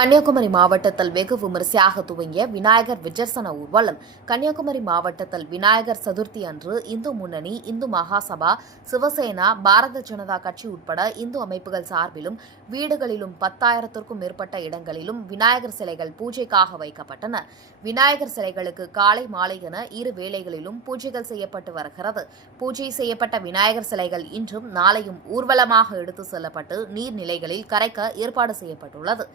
கன்னியாகுமரி மாவட்டத்தில் வெகு விமரிசையாக துவங்கிய விநாயகர் விஜர்சன ஊர்வலம். கன்னியாகுமரி மாவட்டத்தில் விநாயகர் சதுர்த்தி அன்று இந்து முன்னணி, இந்து மகாசபா, சிவசேனா, பாரத ஜனதா கட்சி உட்பட இந்து அமைப்புகள் சார்பிலும் வீடுகளிலும் 10,000க்கும் மேற்பட்ட இடங்களிலும் விநாயகர் சிலைகள் பூஜைக்காக வைக்கப்பட்டன. விநாயகர் சிலைகளுக்கு காலை, மாலை என இரு வேளைகளிலும் பூஜைகள் செய்யப்பட்டு வருகிறது. பூஜை செய்யப்பட்ட விநாயகர் சிலைகள் இன்றும் நாளையும் ஊர்வலமாக எடுத்துச் செல்லப்பட்டு நீர்நிலைகளில் கரைக்க ஏற்பாடு செய்யப்பட்டுள்ளது.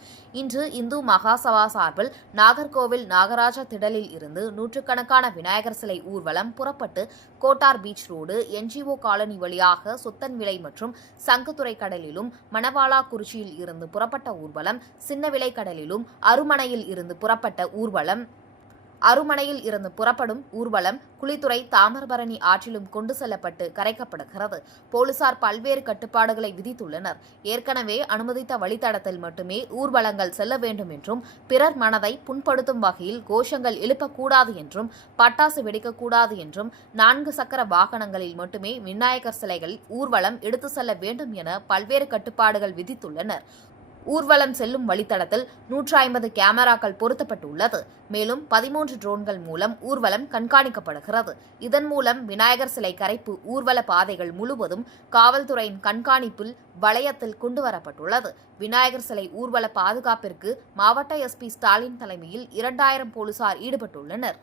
இன்று இந்து மகாசபா சார்பில் நாகர்கோவில் நாகராஜ திடலில் இருந்து நூற்றுக்கணக்கான விநாயகர் சிலை ஊர்வலம் புறப்பட்டு Kottar beach road, NGO colony வழியாக சுத்தன்விளை மற்றும் சங்குத்துறை கடலிலும், மணவாளா குறிச்சியில் இருந்து புறப்பட்ட ஊர்வலம் சின்னவிளை கடலிலும், அருமனையில் இருந்து புறப்படும் ஊர்வலம் குளித்துறை, தாமிரபரணி ஆற்றிலும் கொண்டு செல்லப்பட்டு கரைக்கப்படுகிறது. போலீசார் பல்வேறு கட்டுப்பாடுகளை விதித்துள்ளனர். ஏற்கனவே அனுமதித்த வழித்தடத்தில் மட்டுமே ஊர்வலங்கள் செல்ல வேண்டும் என்றும், பிறர் மனதை புண்படுத்தும் வகையில் கோஷங்கள் எழுப்பக்கூடாது என்றும், பட்டாசு வெடிக்கக்கூடாது என்றும், 4 சக்கர வாகனங்களில் மட்டுமே விநாயகர் சிலைகள் ஊர்வலம் எடுத்து செல்ல வேண்டும் என பல்வேறு கட்டுப்பாடுகள் விதித்துள்ளனர். ஊர்வலம் செல்லும் வழித்தடத்தில் 150 கேமராக்கள் பொருத்தப்பட்டுள்ளது. மேலும் 13 ட்ரோன்கள் மூலம் ஊர்வலம் கண்காணிக்கப்படுகிறது. இதன் மூலம் விநாயகர் சிலை கரைப்பு ஊர்வல பாதைகள் முழுவதும் காவல்துறையின் கண்காணிப்பில் வளையத்தில் கொண்டுவரப்பட்டுள்ளது. விநாயகர் சிலை ஊர்வல பாதுகாப்பிற்கு மாவட்ட எஸ்பி ஸ்டாலின் தலைமையில் 2000 போலீசார் ஈடுபட்டுள்ளனர்.